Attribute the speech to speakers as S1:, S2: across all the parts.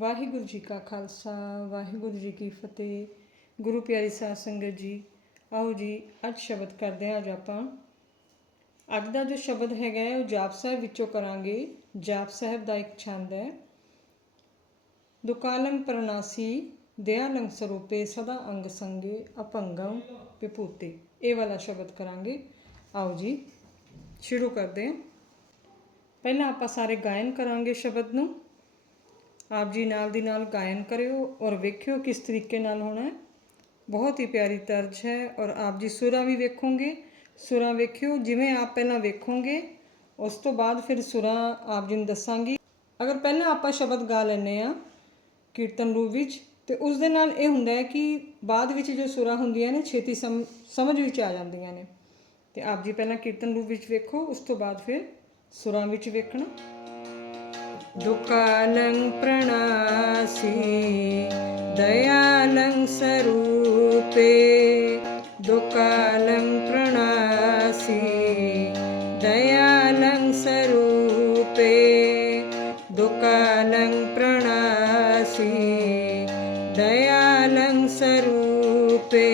S1: ਵਾਹਿਗੁਰੂ ਜੀ ਕਾ ਖਾਲਸਾ, ਵਾਹਿਗੁਰੂ ਜੀ ਕੀ ਫਤਿਹ। ਗੁਰੂ ਪਿਆਰੀ ਸਾਧ ਸੰਗਤ ਜੀ, ਆਓ ਜੀ, ਅੱਜ ਸ਼ਬਦ ਕਰਦੇ ਹਾਂ ਅੱਜ ਆਪਾਂ। ਅੱਜ ਦਾ ਜੋ ਸ਼ਬਦ ਹੈਗਾ ਹੈ, ਉਹ ਜਾਪ ਸਾਹਿਬ ਵਿੱਚੋਂ ਕਰਾਂਗੇ। ਜਾਪ ਸਾਹਿਬ ਦਾ ਇੱਕ ਛੰਦ ਹੈ। ਦੁਕਾਲੰ ਪ੍ਰਣਾਸੀ, ਦਿਆਲੰ ਸਰੂਪੇ, ਸਦਾ ਅੰਗ ਸੰਗੇ ਅਪੰਗਮ ਵਿਭੂਤੇ। ਇਹ ਵਾਲਾ ਸ਼ਬਦ ਕਰਾਂਗੇ। ਆਓ ਜੀ, ਸ਼ੁਰੂ ਕਰਦੇ ਹਾਂ। ਪਹਿਲਾਂ ਆਪਾਂ ਸਾਰੇ ਗਾਇਨ ਕਰਾਂਗੇ ਸ਼ਬਦ ਨੂੰ। ਆਪ ਜੀ ਨਾਲ ਦੀ ਨਾਲ ਗਾਇਨ ਕਰਿਓ ਔਰ ਵੇਖਿਓ ਕਿਸ ਤਰੀਕੇ ਨਾਲ ਹੋਣਾ ਹੈ। ਬਹੁਤ ਹੀ ਪਿਆਰੀ ਤਰਜ ਹੈ ਔਰ ਆਪ ਜੀ ਸੁਰਾਂ ਵੀ ਵੇਖੋਗੇ। ਸੁਰਾਂ ਵੇਖਿਓ, ਜਿਵੇਂ ਆਪ ਪਹਿਲਾਂ ਵੇਖੋਗੇ, ਉਸ ਤੋਂ ਬਾਅਦ ਫਿਰ ਸੁਰਾਂ ਆਪ ਜੀ ਨੂੰ ਦੱਸਾਂਗੀ। ਅਗਰ ਪਹਿਲਾਂ ਆਪਾਂ ਸ਼ਬਦ ਗਾ ਲੈਨੇ ਆ ਕੀਰਤਨ ਰੂਪ ਵਿੱਚ, ਤੇ ਉਸ ਦੇ ਨਾਲ ਇਹ ਹੁੰਦਾ ਹੈ ਕਿ ਬਾਅਦ ਵਿੱਚ ਜੋ ਸੁਰਾਂ ਹੁੰਦੀਆਂ ਨੇ, ਛੇਤੀ ਸਮ- ਸਮਝ ਵਿੱਚ ਆ ਜਾਂਦੀਆਂ ਨੇ। ਤੇ ਆਪ ਜੀ ਪਹਿਲਾਂ ਕੀਰਤਨ ਰੂਪ ਵਿੱਚ ਵੇਖੋ, ਉਸ ਤੋਂ ਬਾਅਦ ਫਿਰ ਸੁਰਾਂ ਵਿੱਚ ਵੇਖਣਾ। दुकालं प्रणासि दयालं स्वरूपे दुकालं प्रणासि दयालं स्वरूपे दुकालं प्रणासि दयालं स्वरूपे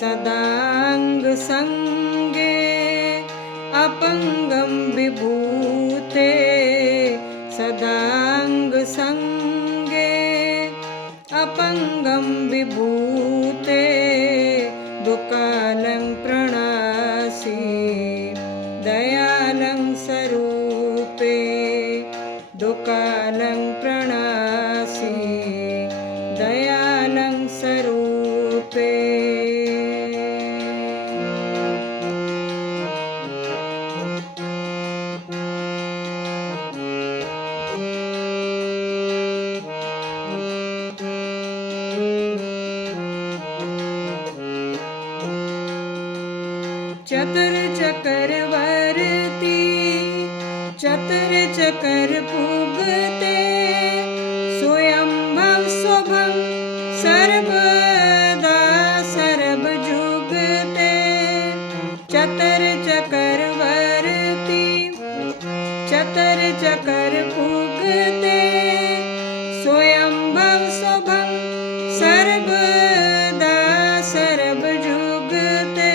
S1: सदाङ्गसङ्गे ভূতে দোকালম चतर चकर पुगते स्वयंभव स्वभं सर्वदा सर्वजुगते चतर चक्रवर्ती चतर चकर पुगते स्वयंभव स्वभं सर्वदा सर्वजुगते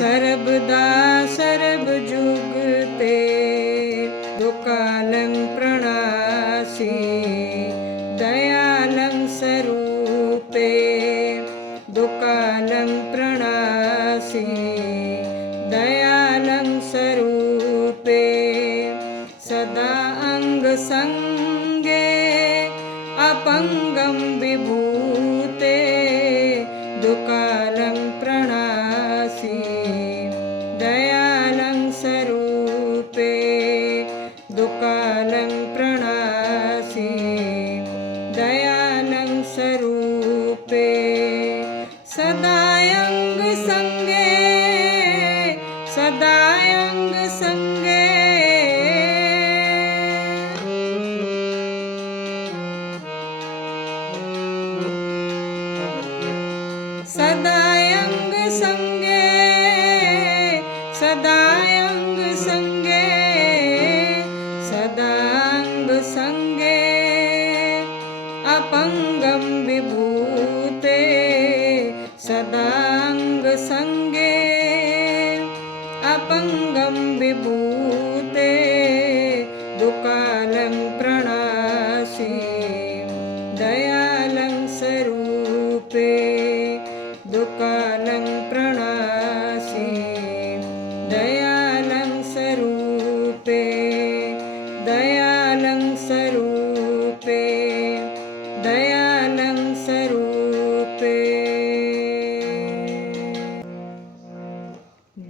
S1: सर्वदा सदा अङ्गसङ्गे अपङ्गं विभूते दुकालं प्रणासि दयालं स्वरूपे दुकालं प्रणासि दयालं स्वरूपे सदा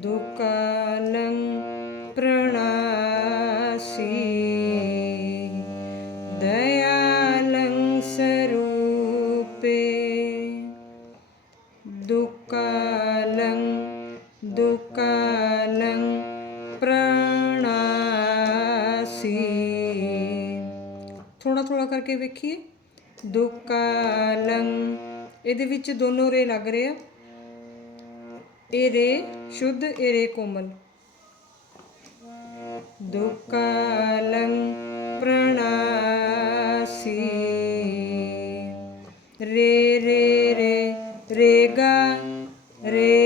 S1: दुकालं प्रणासि दयालं स्वरूपे दुकालं दुकालं प्रणासि ਥੋੜਾ ਥੋੜਾ ਕਰਕੇ ਵੇਖੀਏ ਦੁਕਾਲੰ ਇਹਦੇ ਵਿੱਚ ਦੋਨੋਂ ਰੇ ਲੱਗ ਰਹੇ ਆ એ રે શુદ્ધ એ રે કોમલ દુકાલમ પ્રણાસી રે રે રે રે ગા રે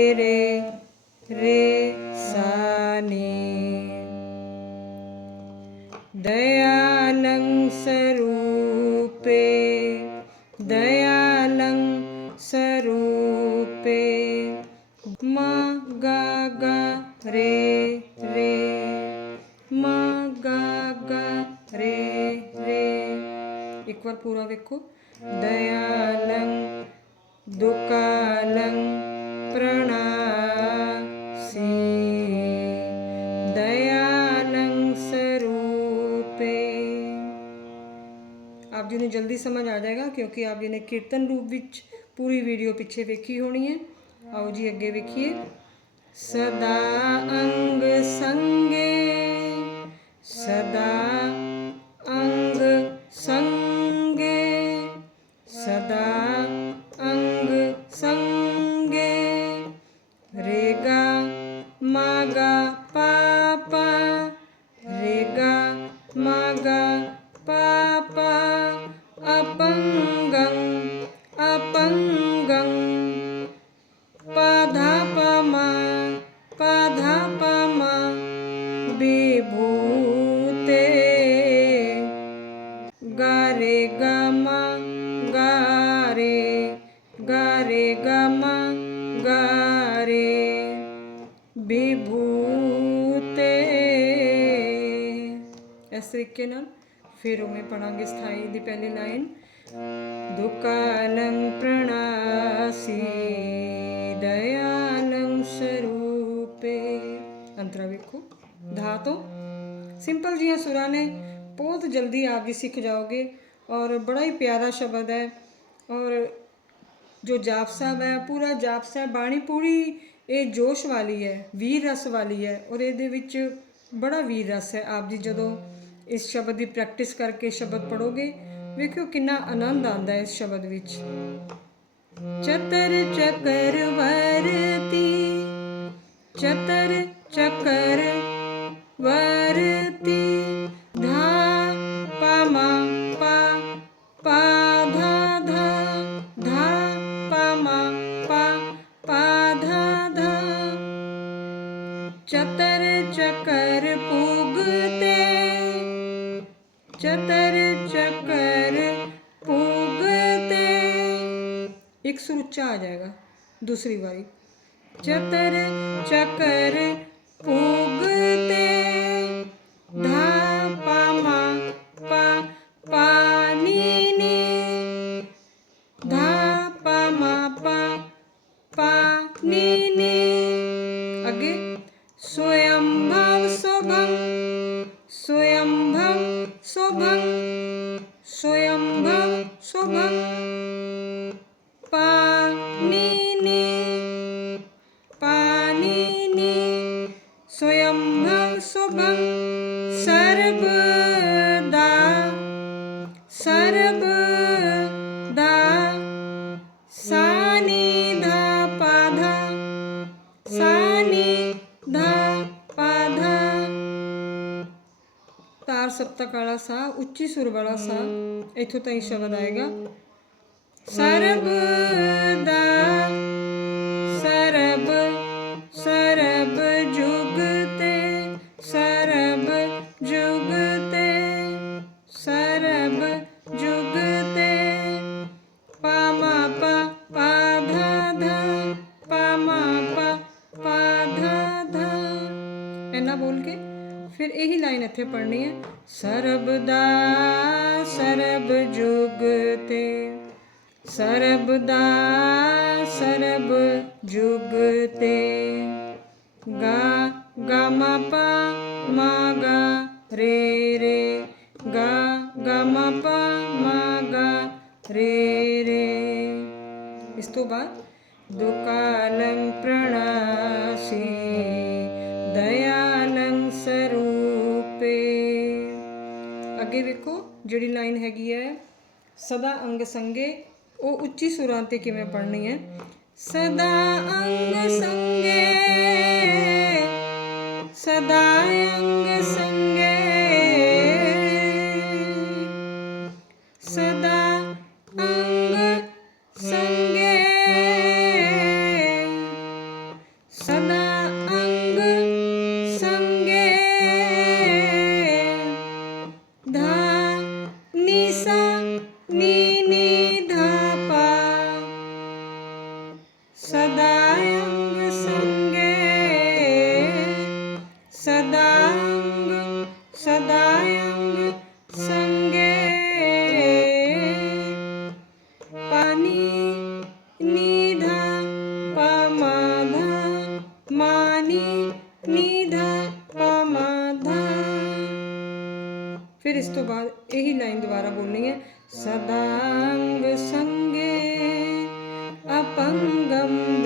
S1: ਇੱਕ ਵਾਰ ਪੂਰਾ ਵੇਖੋ। ਦਇਆਲੰ, ਦੁਕਾਲੰ, ਪ੍ਰਣਾਸੀ। ਦਇਆਲੰ ਸਰੂਪੇ। ਆਪ ਜੀ ਨੂੰ ਜਲਦੀ ਸਮਝ ਆ ਜਾਏਗਾ ਕਿਉਂਕਿ ਆਪ ਜੀ ਨੇ ਕੀਰਤਨ ਰੂਪ ਵਿੱਚ ਪੂਰੀ ਵੀਡੀਓ ਪਿੱਛੇ ਵੇਖੀ ਹੋਣੀ ਹੈ। ਆਓ ਜੀ ਅੱਗੇ ਵੇਖੀਏ। ਸਦਾ ਅੰਗ ਸੰਗੇ, ਸਦਾ ਅੰਗ ਸੰਗ। ga pa pa re ga ma ga pa pa apanggang apanggang. Padha pa ma padha pa ma bibhute ga re ga ਤਰੀਕੇ ਨਾਲ, ਫਿਰ ਉਵੇਂ ਪੜਾਂਗੇ ਸਥਾਈ ਦੀ ਪਹਿਲੀ ਲਾਈਨ। ਦੁਕਾਲੰ ਪ੍ਰਣਾਸੀ ਦਇਆਲੰ ਸਰੂਪੇ। ਅੰਤਰਾ ਵੇਖੋ ਧਾਤੋ ਸਿੰਪਲ ਜੀਆਂ ਸੁਰਾਂ ਨੇ, ਬਹੁਤ ਜਲਦੀ ਆਪ ਜੀ ਸਿੱਖ ਜਾਓਗੇ। ਔਰ ਬੜਾ ਹੀ ਪਿਆਰਾ ਸ਼ਬਦ ਹੈ। ਔਰ ਜੋ ਜਾਪ ਸਾਹਿਬ ਹੈ, ਪੂਰਾ ਜਾਪ ਸਾਹਿਬ ਬਾਣੀ ਪੂਰੀ ਇਹ ਜੋਸ਼ ਵਾਲੀ ਹੈ, ਵੀਰ ਰਸ ਵਾਲੀ ਹੈ। ਔਰ ਇਹਦੇ ਵਿੱਚ ਬੜਾ ਵੀਰ ਰਸ ਹੈ ਆਪ ਜੀ ਜਦੋਂ ਇਸ ਸ਼ਬਦ ਦੀ ਪ੍ਰੈਕਟਿਸ ਕਰਕੇ ਸ਼ਬਦ ਪੜੋਗੇ ਵੇਖਿਓ ਕਿੰਨਾ ਆਨੰਦ ਆਉਂਦਾ ਹੈ ਇਸ ਸ਼ਬਦ ਵਿੱਚ। ਚਤਰ ਚਕਰ ਵਰਤੀ, ਚਤਰ ਚਕਰ ਵਰਤੀ। ਚਤਰ ਚੱਕਰ ਪੁਗਤੇ ਇੱਕ ਸੁਰ ਉੱਚਾ ਆ ਜਾਏਗਾ ਦੂਸਰੀ ਵਾਰੀ। ਚਤਰ ਚੱਕਰ yandım, soba सप्तक वाला सा उच्ची सुर वाला सा इथो तक शब्द आएगा। सरब दा सरब सरब जुगते सरब जुगते सरब जुगते। बोल के फिर यही लाइन इतने पढ़नी है। ਇਹੀ ਲਾਈਨ ਇੱਥੇ ਪੜ੍ਹਨੀ ਹੈ ਸਰਬ ਦਾ ਸਰਬ ਜੁਗ ਤੇ ਸਰਬ ਦਾ ਸਰਬ ਜੁਗ ਤੇ ਗਾ ਗਾ ਮਾ ਪਾ ਮਾ ਗਾ ਰੇ ਰੇ ਗਾ ਗਾ ਮਾ ਪਾ ਮਾ ਗਾ ਰੇ ਰੇ ਇਸ ਤੋਂ ਬਾਅਦ ਦੁਕਾਲੰ ਪ੍ਰਣਾਸੀ ਦਇਆਲੰ ਅੱਗੇ ਵੇਖੋ, ਜਿਹੜੀ ਲਾਈਨ ਹੈਗੀ ਹੈ, ਸਦਾ ਅੰਗ ਸੰਗੇ, ਉਹ ਉੱਚੀ ਸੁਰਾਂ ਤੇ ਕਿਵੇਂ ਪੜ੍ਹਨੀ ਹੈ? ਸਦਾ ਅੰਗ ਸੰਗੇ, ਸਦਾ ਅੰਗ ਸੰਗੇ ਬਾਅਦ ਇਹੀ ਲਾਈਨ ਦੁਬਾਰਾ ਬੋਲਣੀ ਹੈ। ਸਦਾੰਗ ਸੰਗੇ ਅਪੰਗੰ